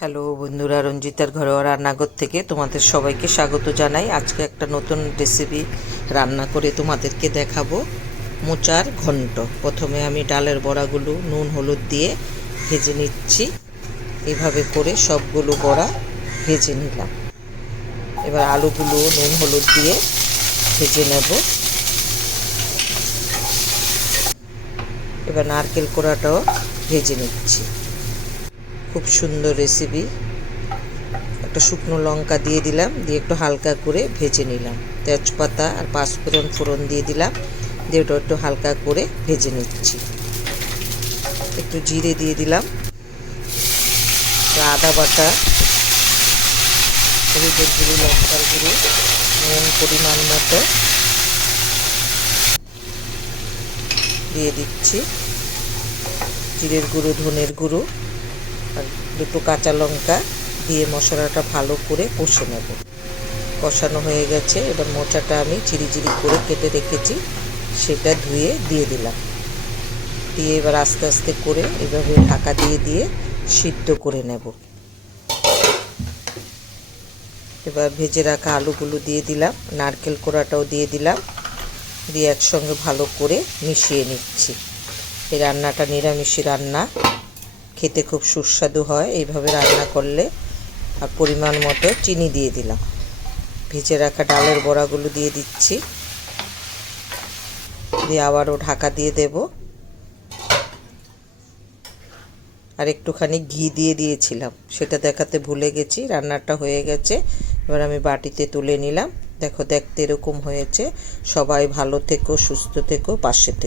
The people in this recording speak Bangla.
হ্যালো বন্ধুরা, রঞ্জিতার ঘরোয়া রান্নাঘর থেকে তোমাদের সবাইকে স্বাগত জানাই। আজকে একটা নতুন রেসিপি রান্না করে তোমাদেরকে দেখাবো, মোচার ঘন্ট। প্রথমে আমি ডালের বড়াগুলো নুন হলুদ দিয়ে ভেজে নিচ্ছি। এভাবে করে সবগুলো বড়া ভেজে নিলাম। এবার আলুগুলো নুন হলুদ দিয়ে ভেজে নেব। এবার নারকেল কোড়াটাও ভেজে নিচ্ছি। খুব সুন্দর রেসিপি। একটা শুকনো লঙ্কা দিয়ে দিলাম, দিয়ে একটু হালকা করে ভেজে নিলাম। তেজপাতা আর পাঁচফোড়ন ফোড়ন দিয়ে দিলাম, দিয়ে ওটা একটু হালকা করে ভেজে নিচ্ছি। একটু জিরে দিয়ে দিলাম, আদা বাটা, হলুদের গুঁড়ো, লঙ্কার গুঁড়ো, নুন পরিমাণ মতো দিয়ে দিচ্ছি, জিরের গুঁড়ো, ধনের গুঁড়ো আর দুটো কাঁচা লঙ্কা দিয়ে মশলাটা ভালো করে কষে নেব। কষানো হয়ে গেছে। এবার মোচাটা আমি ঝিরিঝিরি করে কেটে রেখেছি, সেটা ধুয়ে দিয়ে দিলাম। দিয়ে এবার আস্তে আস্তে করে এভাবে ঢাকা দিয়ে দিয়ে সিদ্ধ করে নেব। এবার ভেজে রাখা আলুগুলো দিয়ে দিলাম, নারকেল কোড়াটাও দিয়ে দিলাম, দিয়ে একসঙ্গে ভালো করে মিশিয়ে নিচ্ছি। এই রান্নাটা নিরামিষি রান্না, খেতে খুব সুস্বাদু হয় এইভাবে রান্না করলে। আর পরিমাণ মতো চিনি দিয়ে দিলাম। ভেজে রাখা ডালের বড়াগুলো দিয়ে দিচ্ছি, দিয়ে আবারও ঢাকা দিয়ে দেব। আর একটুখানি ঘি দিয়ে দিয়েছিলাম, সেটা দেখাতে ভুলে গেছি। রান্নাটা হয়ে গেছে। এবার আমি বাটিতে তুলে নিলাম। দেখো, দেখতে এরকম হয়েছে। সবাই ভালো থেকো, সুস্থ থেকো, পাশে থেকো।